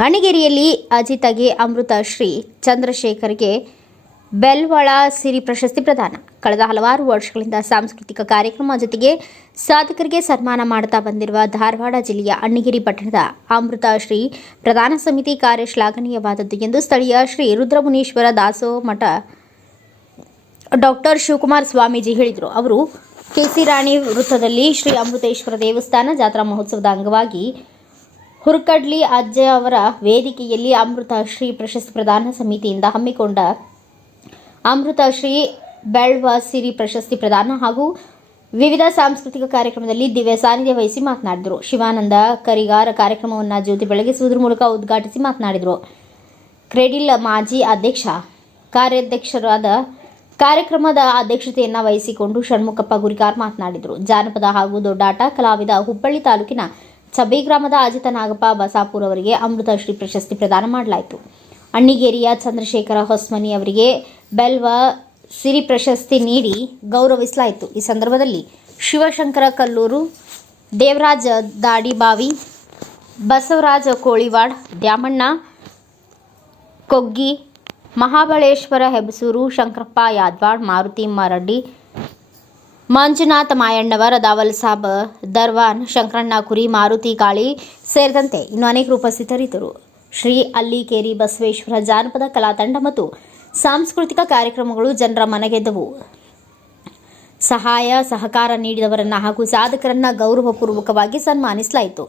ಅಣಿಗೇರಿಯಲ್ಲಿ ಅಜಿತಗೆ ಅಮೃತ ಶ್ರೀ ಚಂದ್ರಶೇಖರ್ಗೆ ಬೆಲ್ವಳ ಸಿರಿ ಪ್ರಶಸ್ತಿ ಪ್ರದಾನ. ಕಳೆದ ಹಲವಾರು ವರ್ಷಗಳಿಂದ ಸಾಂಸ್ಕೃತಿಕ ಕಾರ್ಯಕ್ರಮ ಜೊತೆಗೆ ಸಾಧಕರಿಗೆ ಸನ್ಮಾನ ಮಾಡುತ್ತಾ ಬಂದಿರುವ ಧಾರವಾಡ ಜಿಲ್ಲೆಯ ಅಣ್ಣಗಿರಿ ಪಟ್ಟಣದ ಅಮೃತ ಶ್ರೀ ಪ್ರಧಾನ ಸಮಿತಿ ಕಾರ್ಯ ಶ್ಲಾಘನೀಯವಾದದ್ದು ಎಂದು ಸ್ಥಳೀಯ ಶ್ರೀ ರುದ್ರಮುನೀಶ್ವರ ದಾಸೋ ಮಠ ಡಾಕ್ಟರ್ ಶಿವಕುಮಾರ್ ಸ್ವಾಮೀಜಿ ಹೇಳಿದರು. ಅವರು ಕೆಸಿ ರಾಣಿ ವೃತ್ತದಲ್ಲಿ ಶ್ರೀ ಅಮೃತೇಶ್ವರ ದೇವಸ್ಥಾನ ಜಾತ್ರಾ ಮಹೋತ್ಸವದ ಅಂಗವಾಗಿ ಹುರ್ಕಡ್ಲಿ ಅಜ್ಜ ಅವರ ವೇದಿಕೆಯಲ್ಲಿ ಅಮೃತಶ್ರೀ ಪ್ರಶಸ್ತಿ ಪ್ರದಾನ ಸಮಿತಿಯಿಂದ ಹಮ್ಮಿಕೊಂಡ ಅಮೃತಶ್ರೀ ಬೆಳ್ವಾಸಿರಿ ಬೆಳ್ವ ಸಿರಿ ಪ್ರಶಸ್ತಿ ಪ್ರದಾನ ಹಾಗೂ ವಿವಿಧ ಸಾಂಸ್ಕೃತಿಕ ಕಾರ್ಯಕ್ರಮದಲ್ಲಿ ದಿವ್ಯ ಸಾನ್ನಿಧ್ಯ ವಹಿಸಿ ಮಾತನಾಡಿದರು. ಶಿವಾನಂದ ಕರಿಗಾರ ಕಾರ್ಯಕ್ರಮವನ್ನು ಜ್ಯೋತಿ ಬೆಳಗಿಸುವುದರ ಮೂಲಕ ಉದ್ಘಾಟಿಸಿ ಮಾತನಾಡಿದರು. ಕ್ರೆಡಿಲ್ ಮಾಜಿ ಅಧ್ಯಕ್ಷ, ಕಾರ್ಯಾಧ್ಯಕ್ಷರಾದ ಕಾರ್ಯಕ್ರಮದ ಅಧ್ಯಕ್ಷತೆಯನ್ನು ವಹಿಸಿಕೊಂಡು ಷಣ್ಮುಖಪ್ಪ ಗುರಿಕಾರ್ ಮಾತನಾಡಿದರು. ಜಾನಪದ ಹಾಗೂ ದೊಡ್ಡಾಟ ಕಲಾವಿದ ಹುಬ್ಬಳ್ಳಿ ತಾಲೂಕಿನ ಚಬ್ಬಿ ಗ್ರಾಮದ ಅಜಿತ ನಾಗಪ್ಪ ಬಸಾಪುರ್ ಅವರಿಗೆ ಅಮೃತ ಶ್ರೀ ಪ್ರಶಸ್ತಿ ಪ್ರದಾನ ಮಾಡಲಾಯಿತು. ಅಣ್ಣಿಗೇರಿಯ ಚಂದ್ರಶೇಖರ ಹೊಸ್ಮನಿ ಅವರಿಗೆ ಬೆಲ್ವ ಸಿರಿ ಪ್ರಶಸ್ತಿ ನೀಡಿ ಗೌರವಿಸಲಾಯಿತು. ಈ ಸಂದರ್ಭದಲ್ಲಿ ಶಿವಶಂಕರ ಕಲ್ಲೂರು, ದೇವರಾಜ ದಾಡಿಬಾವಿ, ಬಸವರಾಜ ಕೋಳಿವಾಡ್, ದ್ಯಾಮಣ್ಣ, ಕೊಗ್ಗಿ, ಮಹಾಬಳೇಶ್ವರ ಹೆಬಸೂರು, ಶಂಕರಪ್ಪ ಯಾದ್ವಾಡ್, ಮಾರುತಿ ಮರಡ್ಡಿ ಮಂಜುನಾಥ್ ಮಾಯಣ್ಣವರ ದಾವಲ್ ಸಾಬ್, ದರ್ವಾನ್, ಶಂಕರಣ್ಣ ಕುರಿ, ಮಾರುತಿ ಕಾಳಿ ಸೇರಿದಂತೆ ಇನ್ನು ಅನೇಕರು ಉಪಸ್ಥಿತರಿದ್ದರು. ಶ್ರೀ ಅಲ್ಲಿಕೇರಿ ಬಸವೇಶ್ವರ ಜಾನಪದ ಕಲಾ ತಂಡ ಮತ್ತು ಸಾಂಸ್ಕೃತಿಕ ಕಾರ್ಯಕ್ರಮಗಳು ಜನರ ಮನಗೆದ್ದವು. ಸಹಾಯ, ಸಹಕಾರ ನೀಡಿದವರನ್ನ ಹಾಗೂ ಸಾಧಕರನ್ನ ಗೌರವಪೂರ್ವಕವಾಗಿ ಸನ್ಮಾನಿಸಲಾಯಿತು.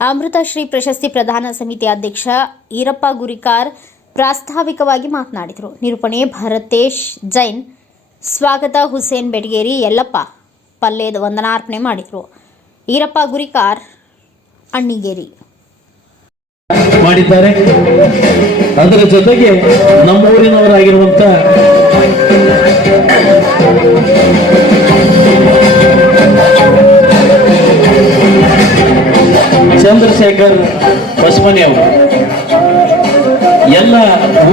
ಅಮೃತ ಶ್ರೀ ಪ್ರಶಸ್ತಿ ಪ್ರಧಾನ ಸಮಿತಿ ಅಧ್ಯಕ್ಷ ಈರಪ್ಪ ಗುರಿಕಾರ್ ಪ್ರಾಸ್ತಾವಿಕವಾಗಿ ಮಾತನಾಡಿದರು. ನಿರೂಪಣೆ ಭರತೇಶ್ ಜೈನ್ ಸ್ವಾಗತ ಹುಸೇನ್ ಬೆಡಗೇರಿ, ಯಲ್ಲಪ್ಪ. ಪಲ್ಲೇದ ವಂದನಾರ್ಪಣೆ ಮಾಡಿದರು. ಈರಪ್ಪ ಗುರಿಕಾರ್, ಅಣ್ಣಿಗೇರಿ. ಮಾಡಿದ್ದಾರೆ. ಅದರ ಜೊತೆಗೆ ನಮ್ಮೂರಿನವರಾಗಿರುವಂತ ಚಂದ್ರಶೇಖರ್ ಬಸವನಿ ಅವರು ಎಲ್ಲ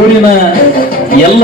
ಊರಿನ ಎಲ್ಲ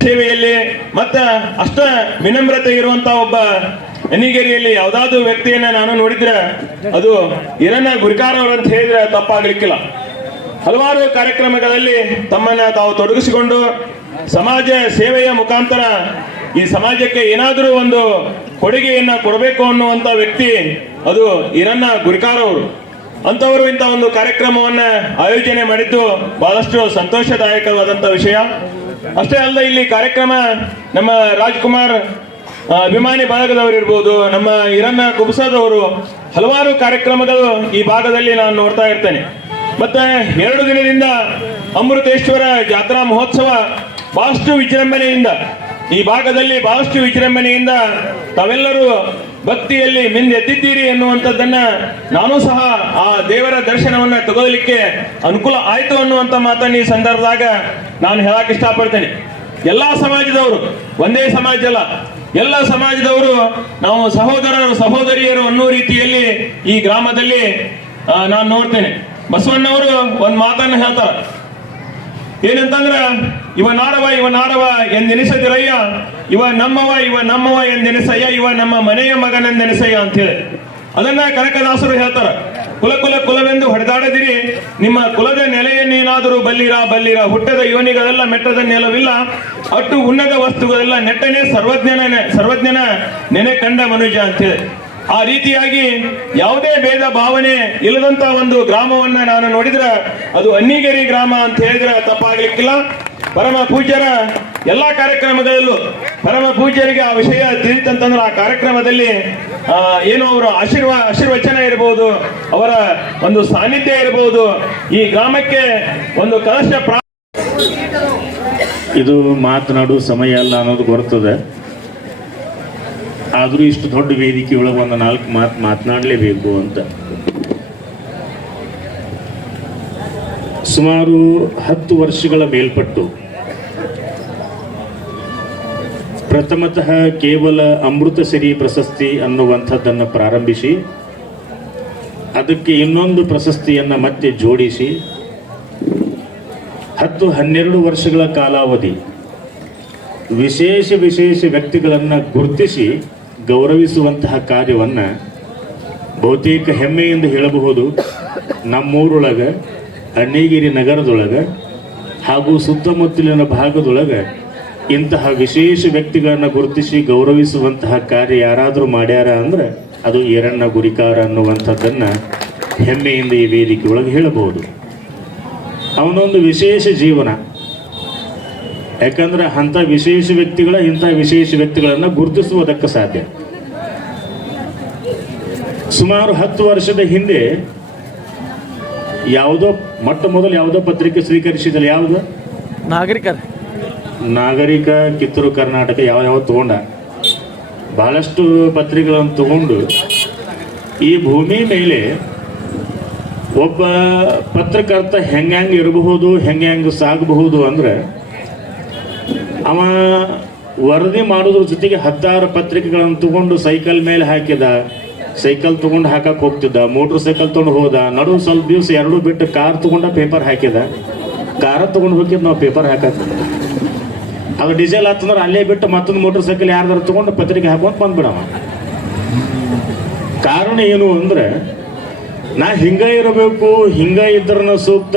ಸೇವೆಯಲ್ಲಿ ಮತ್ತ ಅಷ್ಟ ವಿನಮ್ರತೆ ಇರುವಂತ ಒಬ್ಬ ಅನಿಗೇರಿಯಲ್ಲಿ ಯಾವ್ದಾದ್ರು ವ್ಯಕ್ತಿಯನ್ನ ನಾನು ನೋಡಿದ್ರೆ ಅದು ಇರನ್ನ ಗುರಿಕಾರ ಅಂತ ಹೇಳಿದ್ರೆ ತಪ್ಪಾಗ್ಲಿಕ್ಕಿಲ್ಲ. ಹಲವಾರು ಕಾರ್ಯಕ್ರಮಗಳಲ್ಲಿ ತಮ್ಮನ್ನ ತಾವು ತೊಡಗಿಸಿಕೊಂಡು ಸಮಾಜ ಸೇವೆಯ ಮುಖಾಂತರ ಈ ಸಮಾಜಕ್ಕೆ ಏನಾದರೂ ಒಂದು ಕೊಡುಗೆಯನ್ನ ಕೊಡಬೇಕು ಅನ್ನುವಂತ ವ್ಯಕ್ತಿ ಅದು ಇರನ್ನ ಗುರಿಕಾರ ಅವರು ಅಂತವರು ಇಂಥ ಒಂದು ಕಾರ್ಯಕ್ರಮವನ್ನ ಆಯೋಜನೆ ಮಾಡಿದ್ದು ಬಹಳಷ್ಟು ಸಂತೋಷದಾಯಕವಾದಂತ ವಿಷಯ. ಅಷ್ಟೇ ಅಲ್ಲದೆ ಇಲ್ಲಿ ಕಾರ್ಯಕ್ರಮ ನಮ್ಮ ರಾಜ್ಕುಮಾರ್ ಅಭಿಮಾನಿ ಭಾಗದವರು ಇರ್ಬೋದು ನಮ್ಮ ಹಿರಣ್ಣ ಕುಬಸದವರು ಹಲವಾರು ಕಾರ್ಯಕ್ರಮಗಳು ಈ ಭಾಗದಲ್ಲಿ ನಾನು ನೋಡ್ತಾ ಇರ್ತೇನೆ. ಮತ್ತೆ ಎರಡು ದಿನದಿಂದ ಅಮೃತೇಶ್ವರ ಜಾತ್ರಾ ಮಹೋತ್ಸವ ಬಹಳಷ್ಟು ವಿಜೃಂಭಣೆಯಿಂದ, ಈ ಭಾಗದಲ್ಲಿ ಬಹಳಷ್ಟು ವಿಜೃಂಭಣೆಯಿಂದ ತಾವೆಲ್ಲರೂ ಭಕ್ತಿಯಲ್ಲಿ ಮಿಂದೆದ್ದಿದ್ದೀರಿ ಎನ್ನುವಂಥದ್ದನ್ನ ನಾನು ಸಹ ಆ ದೇವರ ದರ್ಶನವನ್ನ ತಗೊಳ್ಲಿಕ್ಕೆ ಅನುಕೂಲ ಆಯ್ತು ಅನ್ನುವಂತ ಮಾತನ್ನ ಈ ಸಂದರ್ಭದಾಗ ನಾನು ಹೇಳಕ್ ಇಷ್ಟಪಡ್ತೇನೆ. ಎಲ್ಲಾ ಸಮಾಜದವರು, ಒಂದೇ ಸಮಾಜ ಅಲ್ಲ ಎಲ್ಲ ಸಮಾಜದವರು, ನಾವು ಸಹೋದರರು, ಸಹೋದರಿಯರು ಅನ್ನೋ ರೀತಿಯಲ್ಲಿ ಈ ಗ್ರಾಮದಲ್ಲಿ ನಾನು ನೋಡ್ತೇನೆ. ಬಸವಣ್ಣವರು ಒಂದು ಮಾತನ್ನ ಹೇಳ್ತಾರೆ. ಏನಂತಂದ್ರ, ಇವ ನಾಡವ ಇವ ನಾಡವ ಎಂದೆನಿಸದಿರಯ್ಯ, ಇವ ನಮ್ಮವ ಇವ ನಮ್ಮವ ಎಂದೆನಿಸಯ್ಯ, ಇವ ನಮ್ಮ ಮನೆಯ ಮಗನೆಂದೆನಿಸಯ್ಯ ಅಂತೇಳಿ ಅದನ್ನ ಕನಕದಾಸರು ಹೇಳ್ತಾರ. ಕುಲ ಕುಲ ಕುಲವೆಂದು ಹೊಡೆದಾಡದಿರಿ. ನಿಮ್ಮ ಕುಲದ ನೆಲೆಯನ್ನೇನಾದರೂ ಬಲ್ಲಿರ ಬಲ್ಲಿರ. ಹುಟ್ಟದ ಯೋನಿಗಳೆಲ್ಲ ಮೆಟ್ಟದ ನೆಲವಿಲ್ಲ. ಅಟ್ಟು ಉನ್ನತ ವಸ್ತುಗಳೆಲ್ಲ ನೆಟ್ಟನೆ ಸರ್ವಜ್ಞನ ಸರ್ವಜ್ಞನ ನೆನೆ ಕಂಡ ಮನುಜ ಅಂತೇಳಿ ಆ ರೀತಿಯಾಗಿ ಯಾವುದೇ ಭೇದ ಭಾವನೆ ಇಲ್ಲದಂತ ಒಂದು ಗ್ರಾಮವನ್ನ ನಾನು ನೋಡಿದ್ರೆ, ಅದು ಅನ್ನಿಗೇರಿ ಗ್ರಾಮ ಅಂತ ಹೇಳಿದ್ರೆ ತಪ್ಪಾಗ್ಲಿಕ್ಕಿಲ್ಲ. ಪರಮ ಪೂಜ್ಯರ ಎಲ್ಲಾ ಕಾರ್ಯಕ್ರಮಗಳಲ್ಲೂ, ಪರಮ ಪೂಜ್ಯರಿಗೆ ಆ ವಿಷಯ ತಿಳಿತಂತಂದ್ರೆ ಆ ಕಾರ್ಯಕ್ರಮದಲ್ಲಿ ಏನು ಅವರ ಆಶೀರ್ವಾ, ಆಶೀರ್ವಚನ ಇರಬಹುದು ಅವರ ಒಂದು ಸಾನ್ನಿಧ್ಯ ಇರಬಹುದು ಈ ಗ್ರಾಮಕ್ಕೆ ಒಂದು ಕಲಶ ಇದು ಮಾತನಾಡುವ ಸಮಯ ಅಲ್ಲ ಅನ್ನೋದು ಬರ್ತದೆ ಆದರೂ ಇಷ್ಟು ದೊಡ್ಡ ವೇದಿಕೆ ಒಳಗೆ ಒಂದು ನಾಲ್ಕು ಮಾತು ಮಾತನಾಡಲೇಬೇಕು ಅಂತ. ಸುಮಾರು ಹತ್ತು ವರ್ಷಗಳ ಮೇಲ್ಪಟ್ಟು ಪ್ರಥಮತಃ ಕೇವಲ ಅಮೃತಸಿರಿ ಪ್ರಶಸ್ತಿ ಅನ್ನುವಂಥದ್ದನ್ನು ಪ್ರಾರಂಭಿಸಿ, ಅದಕ್ಕೆ ಇನ್ನೊಂದು ಪ್ರಶಸ್ತಿಯನ್ನು ಮತ್ತೆ ಜೋಡಿಸಿ, ಹತ್ತು ಹನ್ನೆರಡು ವರ್ಷಗಳ ಕಾಲಾವಧಿ ವಿಶೇಷ ವಿಶೇಷ ವ್ಯಕ್ತಿಗಳನ್ನು ಗುರುತಿಸಿ ಗೌರವಿಸುವಂತಹ ಕಾರ್ಯವನ್ನು ಬಹುತೇಕ ಹೆಮ್ಮೆಯಿಂದ ಹೇಳಬಹುದು. ನಮ್ಮೂರೊಳಗೆ, ಅಣ್ಣಿಗಿರಿ ನಗರದೊಳಗೆ ಹಾಗೂ ಸುತ್ತಮುತ್ತಲಿನ ಭಾಗದೊಳಗೆ ಇಂತಹ ವಿಶೇಷ ವ್ಯಕ್ತಿಗಳನ್ನು ಗುರುತಿಸಿ ಗೌರವಿಸುವಂತಹ ಕಾರ್ಯ ಯಾರಾದರೂ ಮಾಡ್ಯಾರ ಅಂದ್ರೆ ಅದು ಈರಣ್ಣ ಗುರಿಕಾರ ಅನ್ನುವಂಥದ್ದನ್ನು ಹೆಮ್ಮೆಯಿಂದ ಈ ವೇದಿಕೆ ಒಳಗೆ ಹೇಳಬಹುದು. ಅವನೊಂದು ವಿಶೇಷ ಜೀವನ. ಯಾಕಂದ್ರೆ ಅಂಥ ವಿಶೇಷ ವ್ಯಕ್ತಿಗಳ ಇಂಥ ವಿಶೇಷ ವ್ಯಕ್ತಿಗಳನ್ನು ಗುರುತಿಸುವುದಕ್ಕೆ ಸಾಧ್ಯ. ಸುಮಾರು ಹತ್ತು ವರ್ಷದ ಹಿಂದೆ ಯಾವುದೋ, ಮೊಟ್ಟ ಮೊದಲು ಯಾವುದೋ ಪತ್ರಿಕೆ ಸ್ವೀಕರಿಸಿದಲ್ಲ ಯಾವುದು? ನಾಗರಿಕರು. ನಾಗರಿಕ ಕಿತ್ತೂರು ಕರ್ನಾಟಕ ಯಾವ ಯಾವ ತಗೊಂಡ? ಬಹಳಷ್ಟು ಪತ್ರಿಕೆಗಳನ್ನು ತಗೊಂಡು ಈ ಭೂಮಿ ಮೇಲೆ ಒಬ್ಬ ಪತ್ರಕರ್ತ ಹೆಂಗ್ಯಾಂಗ್ ಇರಬಹುದು, ಹೆಂಗ್ಯಾಂಗ್ ಸಾಗಬಹುದು ಅಂದ್ರೆ ಅವ ವರದಿ ಮಾಡೋದ್ರ ಜೊತೆಗೆ ಹತ್ತಾರು ಪತ್ರಿಕೆಗಳನ್ನು ತಗೊಂಡು ಸೈಕಲ್ ಮೇಲೆ ಹಾಕಿದ, ಸೈಕಲ್ ತಗೊಂಡು ಹಾಕಕ್ಕೆ ಹೋಗ್ತಿದ್ದ, ಮೋಟ್ರ್ ಸೈಕಲ್ ತಗೊಂಡು ಹೋದ ನಡು ಸ್ವಲ್ಪ ದಿವಸ ಎರಡು ಬಿಟ್ಟು ಕಾರ್ ತಗೊಂಡ ಪೇಪರ್ ಹಾಕಿದ. ಕಾರ ತಗೊಂಡು ಹೋಗಿದ್ ನಾವು ಪೇಪರ್ ಹಾಕಕ್. ಅದು ಡೀಸೆಲ್ ಹತ್ತಂದ್ರೆ ಅಲ್ಲೇ ಬಿಟ್ಟು ಮತ್ತೊಂದು ಮೋಟರ್ ಸೈಕಲ್ ಯಾರ್ದಾರು ತಗೊಂಡು ಪತ್ರಿಕೆ ಹಾಕೊಂಡು ಬಂದ್ಬಿಡವ. ಕಾರಣ ಏನು ಅಂದ್ರೆ, ನಾ ಹಿಂಗ ಇರಬೇಕು, ಹಿಂಗ ಇದ್ರನ ಸೂಕ್ತ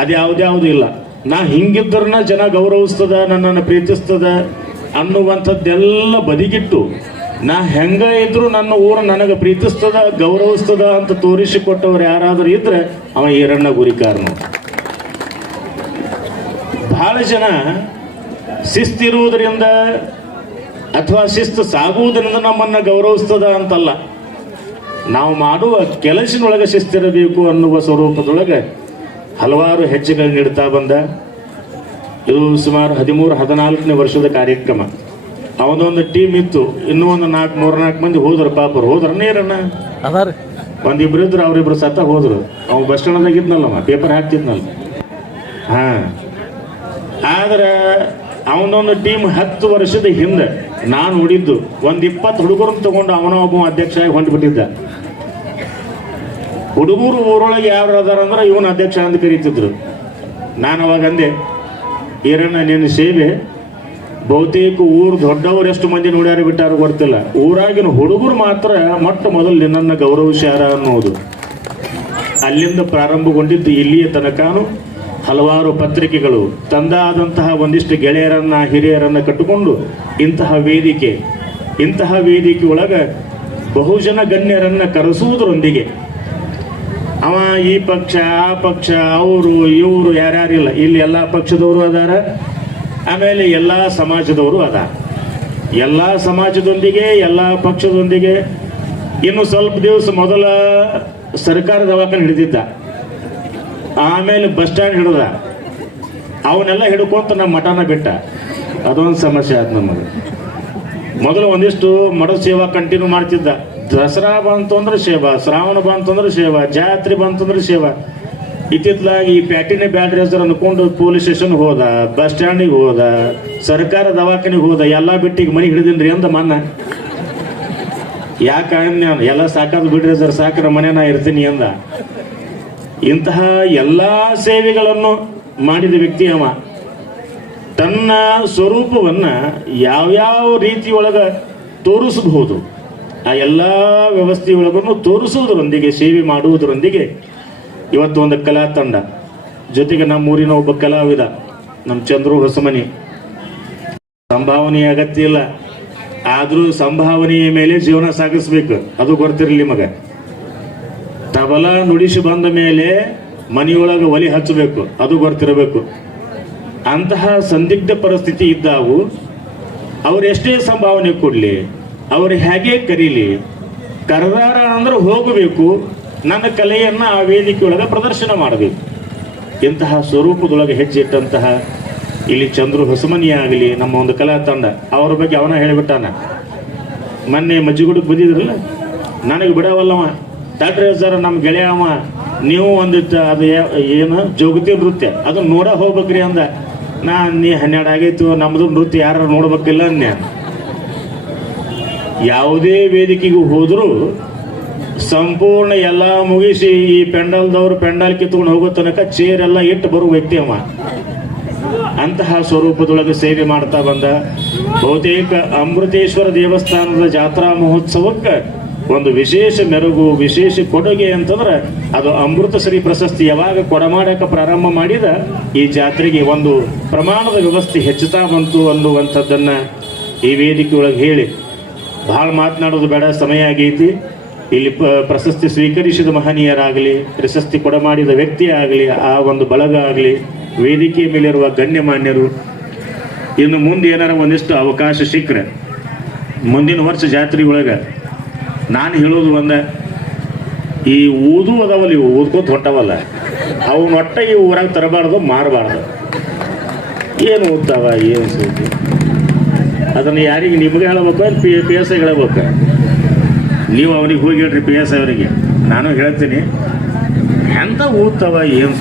ಅದ್ಯಾವ್ದ್ಯಾವ್ದು ಇಲ್ಲ. ನಾ ಹಿಂಗಿದ್ರನ ಜನ ಗೌರವಿಸ್ತದ, ನನ್ನನ್ನು ಪ್ರೀತಿಸ್ತದ ಅನ್ನುವಂಥದ್ದೆಲ್ಲ ಬದಿಗಿಟ್ಟು, ನಾ ಹೆಂಗ ಇದ್ರು ನನ್ನ ಊರು ನನಗೆ ಪ್ರೀತಿಸ್ತದ, ಗೌರವಿಸ್ತದ ಅಂತ ತೋರಿಸಿಕೊಟ್ಟವ್ರು ಯಾರಾದರೂ ಇದ್ರೆ ಅವ ಈರಣ್ಣ ಗುರಿಕಾರನು ಬಹಳ ಜನ ಶಿಸ್ತಿರುವುದರಿಂದ ಅಥವಾ ಶಿಸ್ತು ಸಾಗುವುದರಿಂದ ನಮ್ಮನ್ನು ಗೌರವಿಸ್ತದ ಅಂತಲ್ಲ. ನಾವು ಮಾಡುವ ಕೆಲಸಿನೊಳಗೆ ಶಿಸ್ತಿರಬೇಕು ಅನ್ನುವ ಸ್ವರೂಪದೊಳಗೆ ಹಲವಾರು ಹೆಜ್ಜೆಗಳು ನೀಡ್ತಾ ಬಂದ. ಇದು ಸುಮಾರು ಹದಿಮೂರು ಹದಿನಾಲ್ಕನೇ ವರ್ಷದ ಕಾರ್ಯಕ್ರಮ. ಅವನೊಂದು ಟೀಮ್ ಇತ್ತು. ಇನ್ನೂ ಒಂದು ನಾಲ್ಕು ಮೂರ್ ನಾಲ್ಕು ಮಂದಿ ಹೋದ್ರು. ಪಾಪರು ಹೋದ್ರ ನೀರಣ್ಣ ಅದಾರಿ. ಒಂದಿಬ್ರು ಇದ್ರು ಅವರಿಬ್ರು ಸತ್ತ ಹೋದ್ರು. ಅವ್ ಬಸ್ ಸ್ಟ್ಯಾಂಡ್ದಾಗ ಇದ್ನಲ್ಲಮ್ಮ ಪೇಪರ್ ಹಾಕ್ತಿದ್ನಲ್ಲ. ಹಾ. ಆದ್ರೆ ಅವನೊಂದು ಟೀಮ್ ಹತ್ತು ವರ್ಷದ ಹಿಂದೆ ನಾನು ಉಳಿದ್ದು. ಒಂದ್ ಇಪ್ಪತ್ತು ಹುಡುಗರನ್ನ ತಗೊಂಡು ಅವನ ಒಬ್ಬ ಅಧ್ಯಕ್ಷ ಆಗಿ ಹೊಂಟ್ಬಿಟ್ಟಿದ್ದ ಹುಡುಗರು ಊರೊಳಗೆ ಯಾರು ಅದಾರ ಅಂದ್ರೆ ಇವನು ಅಧ್ಯಕ್ಷ ಅಂತ ಕರೀತಿದ್ರು. ನಾನು ಅವಾಗ ಅಂದೆ, ಈರಣ್ಣ, ನಿನ್ನ ಸೇವೆ ಬಹುತೇಕ ಊರು ದೊಡ್ಡವರು ಎಷ್ಟು ಮಂದಿ ನೋಡ್ಯಾರ ಬಿಟ್ಟಾರು ಗೊತ್ತಿಲ್ಲ. ಊರಾಗಿನ ಹುಡುಗರು ಮಾತ್ರ ಮೊಟ್ಟ ಮೊದಲು ನಿನ್ನನ್ನು ಗೌರವಿಸ್ಯಾರ ಅನ್ನೋದು. ಅಲ್ಲಿಂದ ಪ್ರಾರಂಭಗೊಂಡಿದ್ದು ಇಲ್ಲಿಯ ತನಕನು. ಹಲವಾರು ಪತ್ರಿಕೆಗಳು ತಂದಾದಂತಹ ಒಂದಿಷ್ಟು ಗೆಳೆಯರನ್ನ, ಹಿರಿಯರನ್ನ ಕಟ್ಟಿಕೊಂಡು ಇಂತಹ ವೇದಿಕೆ ಇಂತಹ ವೇದಿಕೆ ಒಳಗ ಬಹುಜನ ಗಣ್ಯರನ್ನ ಕರೆಸುವುದರೊಂದಿಗೆ ಅವ ಈ ಪಕ್ಷ, ಆ ಪಕ್ಷ, ಅವರು, ಇವರು ಯಾರ್ಯಾರಿಲ್ಲ. ಇಲ್ಲಿ ಎಲ್ಲ ಪಕ್ಷದವರು ಅದಾರ, ಆಮೇಲೆ ಎಲ್ಲ ಸಮಾಜದವರು ಅದಾರ. ಎಲ್ಲ ಸಮಾಜದೊಂದಿಗೆ, ಎಲ್ಲ ಪಕ್ಷದೊಂದಿಗೆ ಇನ್ನು ಸ್ವಲ್ಪ ದಿವಸ ಮೊದಲ ಸರ್ಕಾರ ದವಾಖಾನೆ ಹಿಡಿದಿದ್ದ. ಆಮೇಲೆ ಬಸ್ ಸ್ಟ್ಯಾಂಡ್ ಹಿಡ್ದ. ಅವನ್ನೆಲ್ಲ ಹಿಡ್ಕೊಂತ ನಮ್ಮ ಮಠನ ಬಿಟ್ಟ. ಅದೊಂದು ಸಮಸ್ಯೆ ಆಯ್ತು ನಮಗೆ ಮೊದಲು ಒಂದಿಷ್ಟು ಮಠ ಸೇವಾ ಕಂಟಿನ್ಯೂ ಮಾಡ್ತಿದ್ದ. ದಸರಾ ಬಂತು ಅಂದ್ರೆ ಸೇವಾ, ಶ್ರಾವಣ ಬಂತು ಅಂದ್ರೆ ಸೇವಾ, ಜಾತ್ರೆ ಬಂತು ಅಂದ್ರೆ ಸೇವಾ. ಇತ್ತಿತ್ತಲಾಗಿ ಈ ಪ್ಯಾಟಿನ ಬ್ಯಾಟ್ರಿ ಹೆಸರು ಅನ್ಕೊಂಡು ಪೊಲೀಸ್ ಸ್ಟೇಷನ್ ಹೋದ, ಬಸ್ ಸ್ಟ್ಯಾಂಡಿಗೆ ಹೋದ, ಸರ್ಕಾರ ದವಾಖಾನಿಗೆ ಹೋದ, ಎಲ್ಲ ಬಿಟ್ಟಿಗೆ ಮನೆ ಹಿಡಿದಿನ್ರಿ ಅಂದ ಮನ್ನ. ಯಾಕೆ ಎಲ್ಲ ಸಾಕಾದ್ ಬಿಡ್ರಿ ಸರ್, ಸಾಕ್ರ ಮನೆ ನಾ ಇರ್ತೀನಿ ಅಂದ. ಇಂತಹ ಎಲ್ಲ ಸೇವೆಗಳನ್ನು ಮಾಡಿದ ವ್ಯಕ್ತಿ ಅವ. ತನ್ನ ಸ್ವರೂಪವನ್ನ ಯಾವ್ಯಾವ ರೀತಿಯೊಳಗ ತೋರಿಸಬಹುದು, ಆ ಎಲ್ಲ ವ್ಯವಸ್ಥೆಯೊಳಗನ್ನು ತೋರಿಸುವುದರೊಂದಿಗೆ, ಸೇವೆ ಮಾಡುವುದರೊಂದಿಗೆ ಇವತ್ತು ಒಂದು ಕಲಾ ತಂಡ. ಜೊತೆಗೆ ನಮ್ಮೂರಿನ ಒಬ್ಬ ಕಲಾವಿದ, ನಮ್ಮ ಚಂದ್ರು ಹೊಸಮನಿ. ಸಂಭಾವನೆಯ ಅಗತ್ಯ ಇಲ್ಲ. ಆದರೂ ಸಂಭಾವನೆಯ ಮೇಲೆ ಜೀವನ ಸಾಗಿಸ್ಬೇಕು. ಅದು ಗೊತ್ತಿರಲಿ ಮಗ ತಬಲ ನುಡಿಸಿ ಬಂದ ಮೇಲೆ ಮನೆಯೊಳಗೆ ಒಲಿ ಹಚ್ಚಬೇಕು, ಅದು ಗೊತ್ತಿರಬೇಕು ಅಂತಹ ಸಂದಿಗ್ಧ ಪರಿಸ್ಥಿತಿ ಇದ್ದಾವು. ಅವ್ರು ಎಷ್ಟೇ ಸಂಭಾವನೆ ಕೊಡಲಿ, ಅವ್ರು ಹೇಗೆ ಕರೀಲಿ, ಕರೆದಾರ ಅಂದ್ರೆ ಹೋಗಬೇಕು, ನನ್ನ ಕಲೆಯನ್ನ ಆ ವೇದಿಕೆಯೊಳಗೆ ಪ್ರದರ್ಶನ ಮಾಡಬೇಕು. ಇಂತಹ ಸ್ವರೂಪದೊಳಗೆ ಹೆಜ್ಜೆ ಇಟ್ಟಂತಹ ಇಲ್ಲಿ ಚಂದ್ರು ಹೊಸಮನಿ ಆಗಲಿ, ನಮ್ಮ ಒಂದು ಕಲಾ ತಂಡ, ಅವ್ರ ಬಗ್ಗೆ ಅವನ ಹೇಳಿಬಿಟ್ಟಾನ. ಮೊನ್ನೆ ಮಜ್ಜಿಗುಡಕ್ಕೆ ಬಂದಿದ್ರಲ್ಲ, ನನಗೆ ಬಿಡವಲ್ಲವ. ಡಾಕ್ಟರ್ ಸರ್ ನಮ್ಮ ಗೆಳೆಯ ಅವ, ನೀವು ಒಂದಿಟ್ಟು ಅದು ಏನು, ಜೋಗತಿ ನೃತ್ಯ. ಅದು ನೋಡ ಹೋಗ್ಬೇಕ್ರಿ ಅಂದ. ನಾ ನೀ ಹನ್ನೆರಡು ಆಗೈತು ನಮ್ಮದು ನೃತ್ಯ ಯಾರು ನೋಡ್ಬೇಕಿಲ್ಲ ಅನ್ಯ. ಯಾವುದೇ ವೇದಿಕೆಗೂ ಹೋದರೂ ಸಂಪೂರ್ಣ ಎಲ್ಲ ಮುಗಿಸಿ ಈ ಪೆಂಡಲ್ದವ್ರು ಪೆಂಡಲ್ ಕಿತ್ಕೊಂಡು ಹೋಗೋ ತನಕ ಚೇರ್ ಎಲ್ಲ ಇಟ್ಟು ಬರುವ ವ್ಯಕ್ತಿ ಅವ. ಅಂತಹ ಸ್ವರೂಪದೊಳಗೆ ಸೇವೆ ಮಾಡ್ತಾ ಬಂದ. ಬಹುತೇಕ ಅಮೃತೇಶ್ವರ ದೇವಸ್ಥಾನದ ಜಾತ್ರಾ ಮಹೋತ್ಸವಕ್ಕೆ ಒಂದು ವಿಶೇಷ ಮೆರುಗು, ವಿಶೇಷ ಕೊಡುಗೆ ಅಂತಂದ್ರೆ ಅದು ಅಮೃತಶ್ರೀ ಪ್ರಶಸ್ತಿ ಯಾವಾಗ ಕೊಡಮಾಡಕ ಪ್ರಾರಂಭ ಮಾಡಿದ ಈ ಜಾತ್ರೆಗೆ ಒಂದು ಪ್ರಮಾಣದ ವ್ಯವಸ್ಥೆ ಹೆಚ್ಚುತ್ತಾ ಬಂತು ಅನ್ನುವಂಥದ್ದನ್ನ ಈ ವೇದಿಕೆಯೊಳಗೆ ಹೇಳಿ. ಬಹಳ ಮಾತನಾಡೋದು ಬೇಡ, ಸಮಯ ಆಗೈತಿ. ಇಲ್ಲಿ ಪ್ರಶಸ್ತಿ ಸ್ವೀಕರಿಸಿದ ಮಹನೀಯರಾಗಲಿ, ಪ್ರಶಸ್ತಿ ಕೊಡಮಾಡಿದ ವ್ಯಕ್ತಿ ಆಗಲಿ, ಆ ಒಂದು ಬಳಗ ಆಗಲಿ ವೇದಿಕೆಯ ಮೇಲಿರುವ ಗಣ್ಯಮಾನ್ಯರು, ಇನ್ನು ಮುಂದೆ ಏನಾರ ಒಂದಿಷ್ಟು ಅವಕಾಶ ಸಿಕ್ಕರೆ, ಮುಂದಿನ ವರ್ಷ ಜಾತ್ರೆ ಒಳಗೆ ನಾನು ಹೇಳೋದು ಒಂದ ಈ ಊದು ಅದಾವಲ್ಲ, ಇವು ಊದ್ಕೋತ ಹೊಟ್ಟವಲ್ಲ ಅವು ಹೊಟ್ಟೆ ಈ ಊರಾಗ ತರಬಾರ್ದು, ಮಾರಬಾರ್ದು. ಏನು ಓದ್ತಾವ ಏನು ಸುದ್ದಿ? ಅದನ್ನು ಯಾರಿಗೆ ನಿಮಗೆ ಹೇಳಬೇಕು ಅಲ್ಲಿ ಪಿ ಪಿ ಎಸ್ ಐ ಹೇಳಬೇಕು? ನೀವು ಅವ್ರಿಗೆ ಹೋಗಿ ಹೇಳ್ರಿ, ಪಿ ಎಸ್ ಐ ಅವರಿಗೆ. ನಾನು ಹೇಳ್ತೀನಿ ಎಂಥ ಓದ್ತಾವ ಏನು